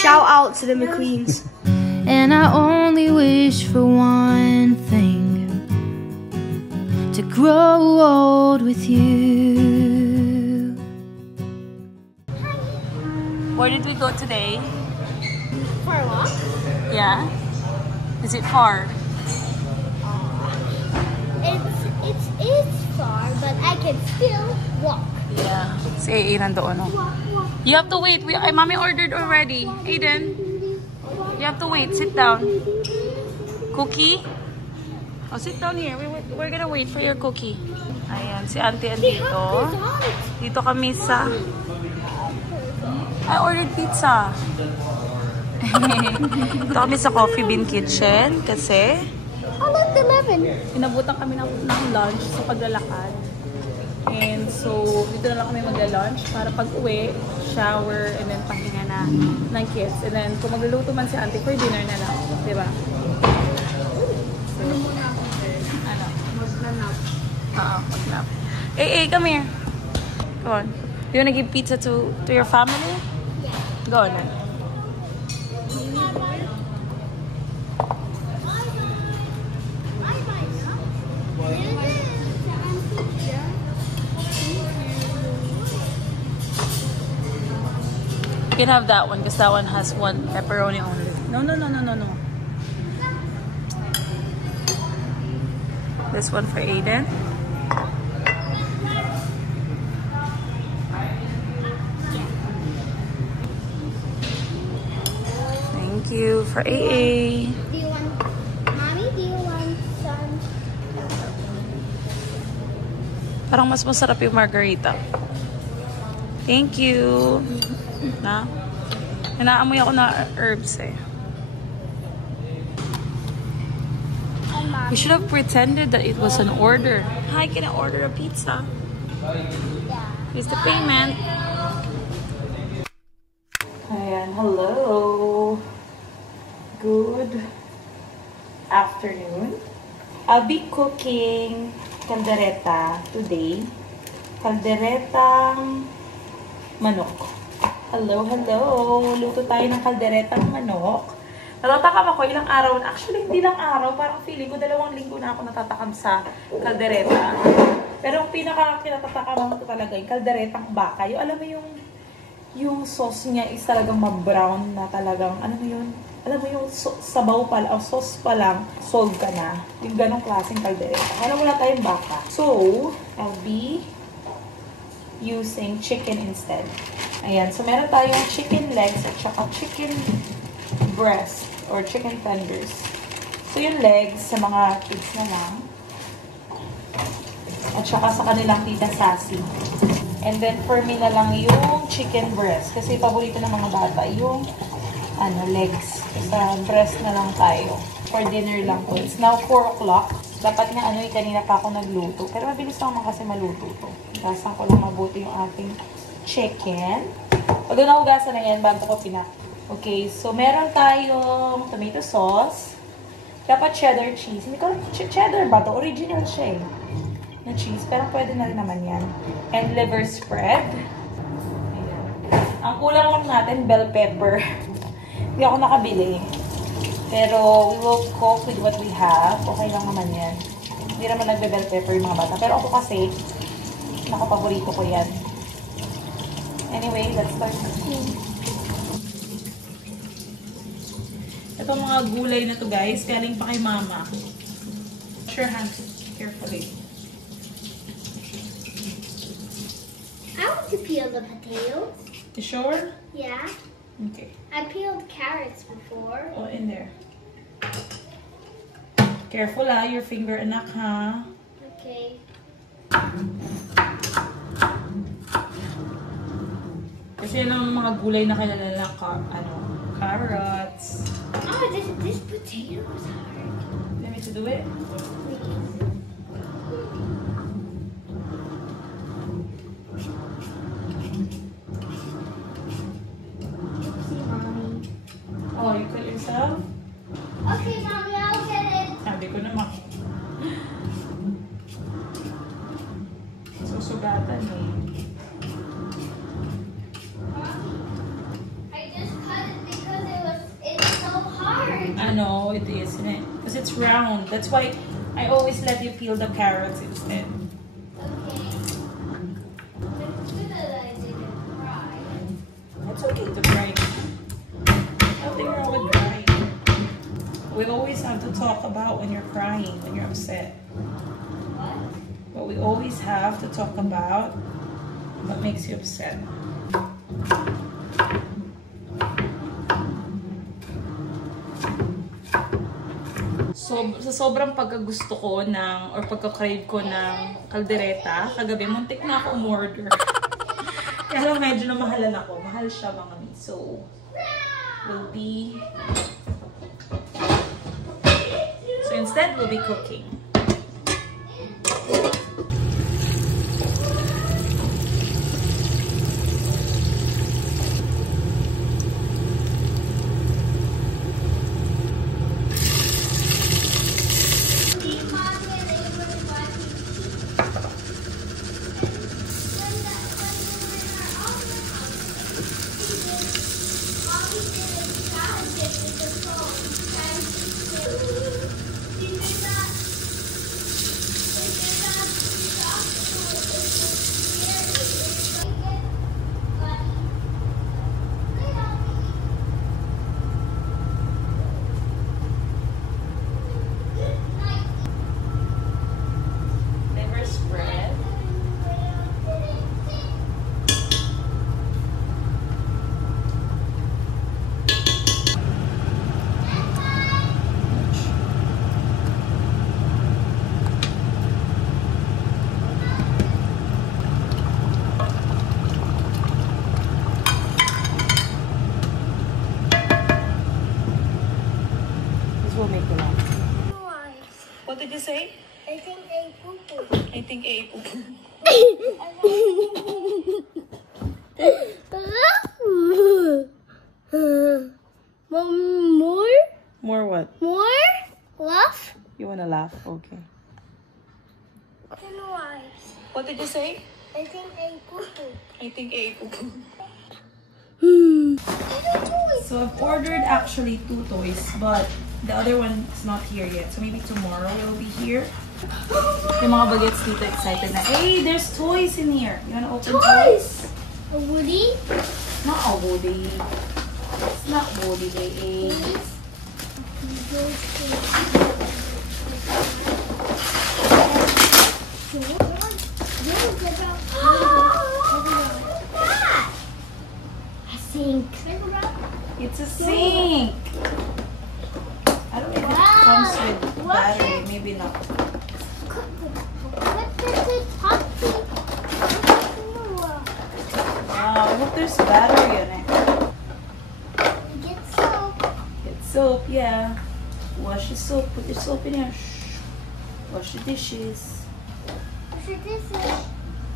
Shout out to the McQueens. And I only wish for one thing, to grow old with you. Where did we go today? For a walk? Yeah. Is it far? It's far, but I can still walk. Yeah. Si AA nandoon, no? You have to wait. Mommy ordered already. Aiden, you have to wait. Sit down. Cookie? Oh, sit down here. We're gonna wait for your cookie. Ayan, si Auntie andito. Dito kami sa... I ordered pizza. Dito kami sa Coffee Bean Kitchen kasi... Oh, look, 11. Inabutan kami ng lunch sa paglalakad. And so, dito na lang kami magla-lunch para pag-uwi, shower, and then pahinga na ng kids. And then, kung magluluto man si Auntie for dinner na lang. Diba? So, ano? Mag-nap. Mag-nap. Hey, come here. Come on. You wanna give pizza to your family? Yeah. Go on. You can have that one because that one has one pepperoni only. No. This one for Aiden. Thank you for AA. Do you want, Mommy, do you want some? Parang mas masarap yung margarita. Thank you. Na? Inaamoy ako na herbs eh. We should have pretended that it was an order. Hi, can I order a pizza? Here's the payment. Ayan, hello. Good afternoon. I'll be cooking caldereta today. Calderetang manok. Hello. Luto tayo ng kalderetang manok. Natatakam ako ilang araw. Actually, hindi lang araw. Parang feeling ko 2 linggo na ako natatakam sa kaldereta. Pero ang pinaka-kinatatakam ko talaga yung kalderetang baka. Yung, alam mo yung sauce niya is talagang ma-brown na talagang, alam mo yung sabaw pa lang, o sauce pa lang, solve ka na. Yung ganong klaseng kaldereta. Alam mo na tayong baka. So, I'll be using chicken instead. Ayan. So, meron tayong chicken legs at saka chicken breast or chicken tenders. So, yung legs sa mga kids na lang. At saka sa kanilang tita Sassy. And then, for me na lang yung chicken breast. Kasi paborito ng mga bata yung legs. Sa breast na lang tayo. For dinner lang po. It's now 4 o'clock. Dapat nga kanina pa ako nagluto. Pero mabilis naman kasi maluto to. Gasan ko lang mabuti yung ating chicken. Pag nahugasan na yan, bago ko pinak. Okay, so meron tayong tomato sauce. Dapat cheddar cheese. Hindi ko cheddar ba to? Original siya eh. Na cheese. Pero pwede na rin naman yan. And liver spread. Ayan. Ang kulang lang natin, bell pepper. Hindi ako nakabili. Pero we will cook with what we have. Okay lang naman yan. Hindi naman nagbe-bell pepper yung mga bata. Pero ako kasi, nakapaborito ko yan. Anyway, let's start cooking. Itong mga gulay na to guys, galing pa kay mama. Wash your hands carefully. I want to peel the potatoes. You sure? Yeah. Okay. I peeled carrots before. Oh, in there. Careful your finger anak ha. Okay. Kasi yun ang mga gulay na kilala lang carrots. Oh, this potato is hard. Let me to do it. See, Mommy. Oh, you cut yourself? Okay, Mommy, I'll get it. Sabi ko naman. Susugatan eh. I just cut it because Yeah, no, it is, isn't it? Because it's round. That's why I always let you peel the carrots instead. Okay. It's good that I didn't cry. It's okay to cry. Nothing wrong with crying. We always have to talk about when you're crying, when you're upset. What? But we always have to talk about what makes you upset. So, sa sobrang pagkagusto ko ng, or pagka-crave ko ng kaldereta, kagabi, muntik na ako umorder. Kaya lang medyo namahalan ako. Mahal siya mga min. So, will be... So, instead, we'll be cooking. Will make you laugh. What did you say? I think a poo-poo. I think a poo-poo. More? More what? More? Laugh? You wanna laugh? Okay. Then why? What did you say? I think a poo-poo. I think a poo-poo. Little toys. So I've ordered actually 2 toys, but the other one is not here yet. So maybe tomorrow it will be here. Yung mga bagets dito excited na, hey, there's toys in here. You wanna open toys? A Woody? Not a Woody. It's not Woody, baby. A sink. It's a sink. I don't know if it comes with battery. Maybe not. Wow, I hope there's battery in it. Get soap. Get soap, yeah. Wash the soap. Put your soap in here. Shh. Wash the dishes. What's this?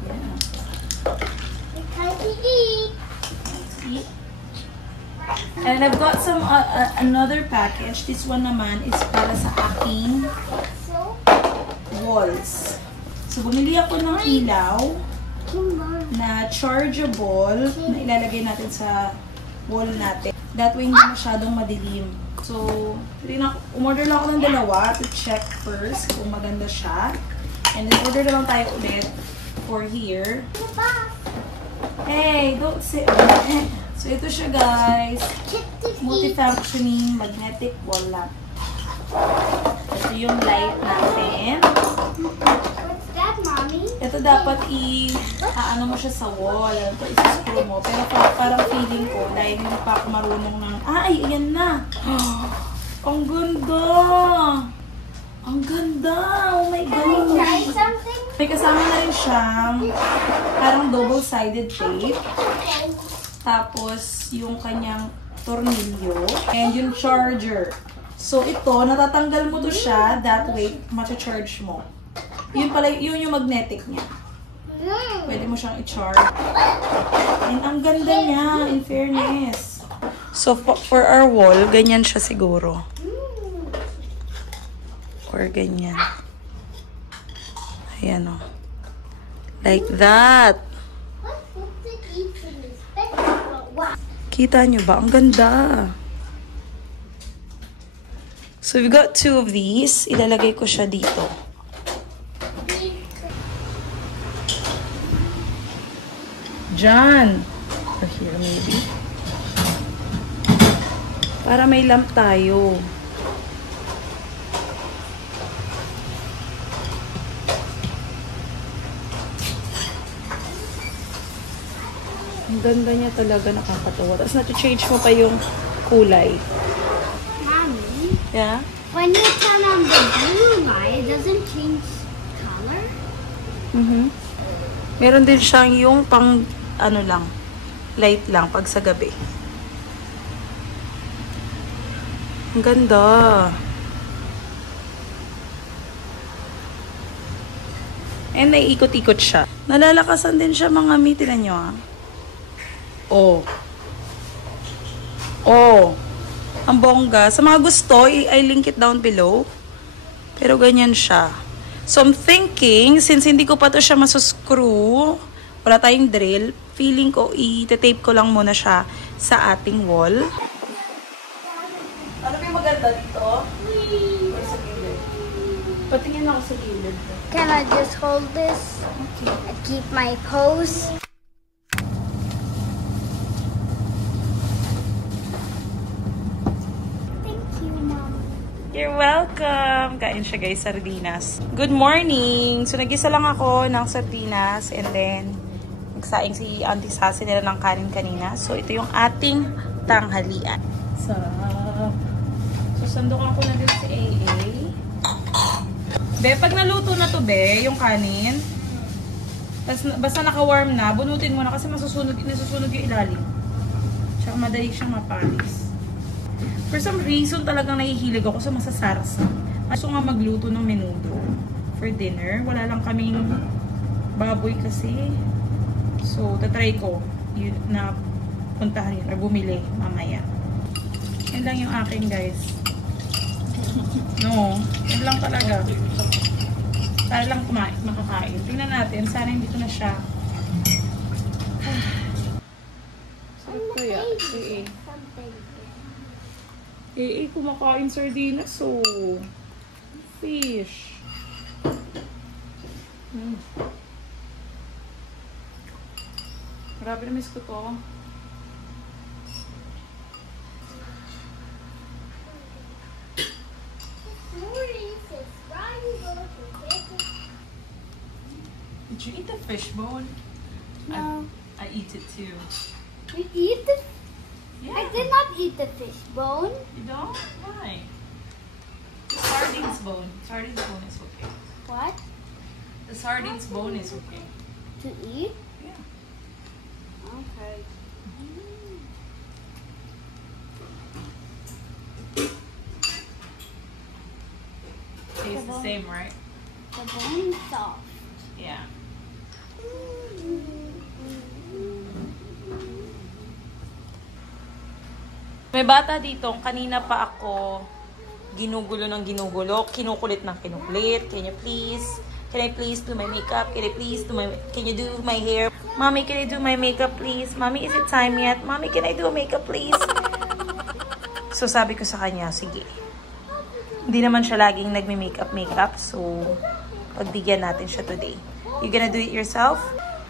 Yeah. It's time to eat. Let's eat. And I've got some another package. This one naman is para sa aking So, walls. So, bumili ako ng ilaw na chargeable na ilalagay natin sa wall natin. That way, hindi masyadong madilim. So, umorder lang ako ng dalawa to check first kung maganda siya. And then, order na lang tayo ulit for here. Hey, don't sit. So, ito siya, guys. Multifunctioning magnetic wall lamp. Ito yung light natin. What's that, Mommy? Ito dapat ano mo siya sa wall. Ito isi-screw mo. Pero parang feeling ko, dahil hindi pa ako marunong ng... Ay, ayan na! Ang ganda! Ang ganda! Oh my Can I try gosh! something? May kasama na rin siyang parang double-sided tape. Tapos, yung kanyang tornilyo. And yung charger. So, ito, natatanggal mo to siya. That way, matcha-charge mo. Yun pala, yun yung magnetic niya. Pwede mo siyang i-charge. And ang ganda niya, in fairness. So, for our wall, ganyan siya siguro. Or ganyan. Ayan o. Like that. Kita nyo ba? Ang ganda. So, we've got 2 of these. Ilalagay ko siya dito. Diyan. Or here, maybe. Para may lamp tayo. Ang ganda niya talaga, nakakatawa. Tapos na-change mo pa yung kulay. Mommy, Yeah? when you turn on the blue light, it doesn't change color? Meron din siyang yung pang, ano lang, light lang pag sa gabi. Ang ganda. And naiikot-ikot siya. Nalalakasan din siya mga mi. Tinan nyo ah. Oh. Oh. Ang bongga. Sa mga gusto, I link it down below. Pero ganyan siya. So, I'm thinking, since hindi ko pa to siya masuscrew, wala tayong drill, feeling ko, i-tape ko lang muna siya sa ating wall. Ano ba yung maganda dito? Or sa gilid? Patingin ako sa gilid. Can I just hold this and keep my pose? Thank you, Mom. You're welcome! Kain siya guys, sardinas. Good morning! So, nag-isa lang ako ng sardinas and then nagsaing si Auntie Sassy nila ng kanin kanina. So, ito yung ating tanghalian. So, sandukan ko na din si AA. Be, pag naluto na to, be, yung kanin, basta naka-warm na, bunutin mo na kasi nasusunog yung ilalim. Tsaka madali siyang mapanis. For some reason, talagang nahihilig ako sa masasarsa. Gusto nga magluto ng menudo for dinner. Wala lang kaming baboy kasi. So, tatry ko yun, na puntahan yun or bumili mamaya. Yan lang yung akin, guys. No, yan lang talaga. Para lang makakain. Tingnan natin. Sana hindi ko na siya. Sarap kaya. Kumakain sardinas. So, fish. Marami na miss ko to. Did you eat the fish bone? No. I eat it too. You eat the... Yeah. I did not eat the fish bone. You don't? Why? The sardines bone. Sardines bone is okay. What? The sardines bone is okay. To eat? Yeah. Okay. Tastes the same, right? The bone is soft. Yeah. May bata dito, kanina pa ako ginugulo ng ginugulo, kinukulit ng kinukulit. Can you please? Can I please do my makeup? Can I please do my... Can you do my hair? Mommy, can I do my makeup, please? Mommy, is it time yet? Mommy, can I do a makeup, please? So, sabi ko sa kanya, sige. Hindi naman siya laging nagme-makeup. So, pagbigyan natin siya today. You gonna do it yourself?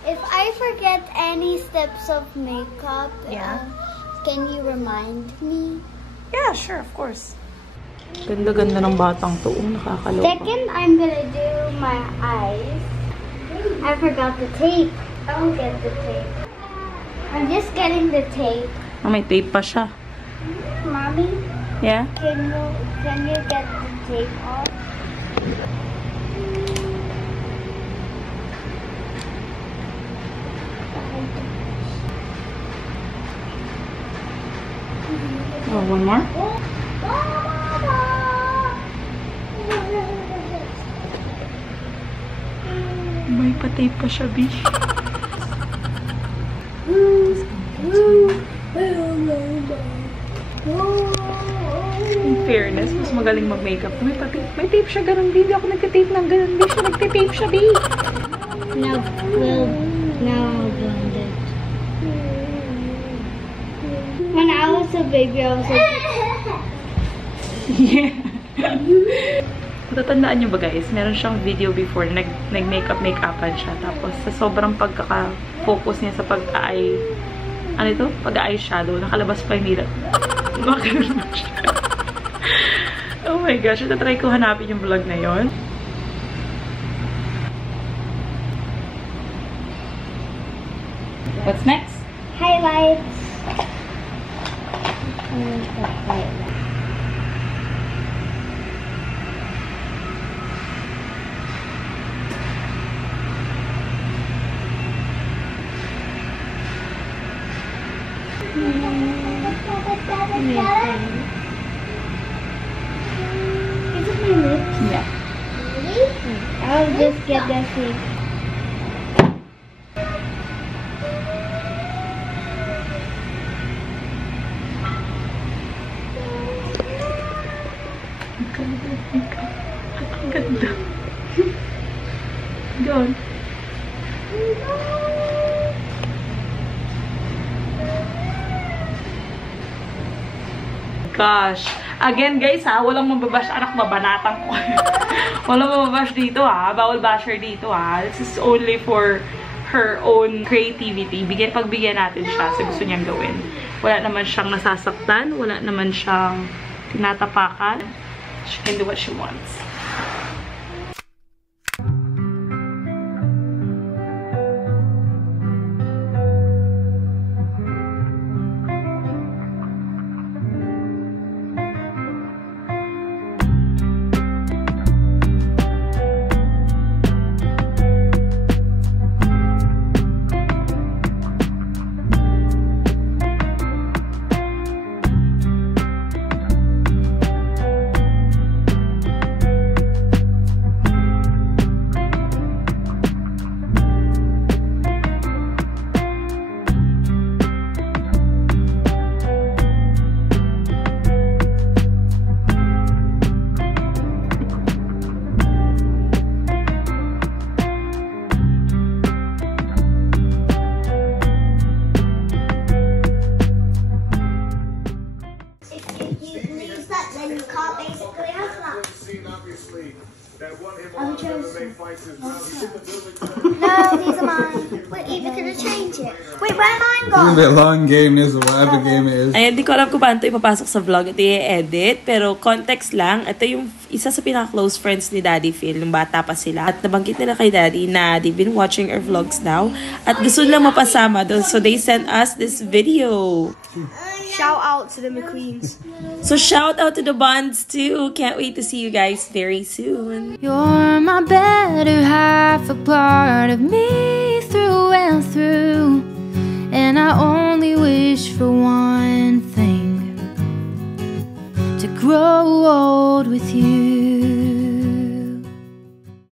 If I forget any steps of makeup, Yeah. Can you remind me? Yeah, sure, of course. Ganda-ganda ng batang to. Nakakaloka. Second, I'm gonna do my eyes. I forgot the tape. I'll get the tape. I'm just getting the tape. Oh, may tape pa siya. Mommy, Yeah? can you get the tape off? Oh, one more? May pa-tape pa siya, B. In fairness, mas magaling mag-makeup. May tape siya ganun, B. Hindi ako nagka-tape ng ganun, B. Siya nagka-tape siya, B. Now I'll blend it. When I was a baby, I was like... Yeah. Matatandaan nyo ba guys, meron siyang video before na nag-makeup-makeupan siya. Tapos sa sobrang pagkaka-focus niya sa pag-eye, ano ito? Pag-eyeshadow, nakalabas pa yung nila. Makakaroon na siya. Oh my gosh, itatry ko hanapin yung vlog na yon. What's next? Highlights. Is it my lips? Yeah. Really? I'll just get that thing. Ang ganda. Doon. Gosh. Again, guys, ha? Walang mababash. Anak, babanatang ko. Walang mababash dito, ha? Bawal basher dito, ha? This is only for her own creativity. Pagbigyan natin siya sa gusto niyang gawin. Wala naman siyang nasasaktan. Wala naman siyang tinatapakan. She can do what she wants. No, these are mine. We're either gonna change it. Wait, where mine gone? It's a long game is whatever game it is. Ayan, di ko alam kung paano ito ipapasok sa vlog. Ito i-edit. Pero context lang. Ito yung isa sa pinaka-close friends ni Daddy Phil. Nung bata pa sila. At nabanggit nila kay Daddy na they've been watching our vlogs now. At gusto nilang mapasama doon. So they sent us this video. Shout out to the McQueens. So shout out to the Bonds too. Can't wait to see you guys very soon. You're my better half, a part of me through and through. And I only wish for one thing, to grow old with you.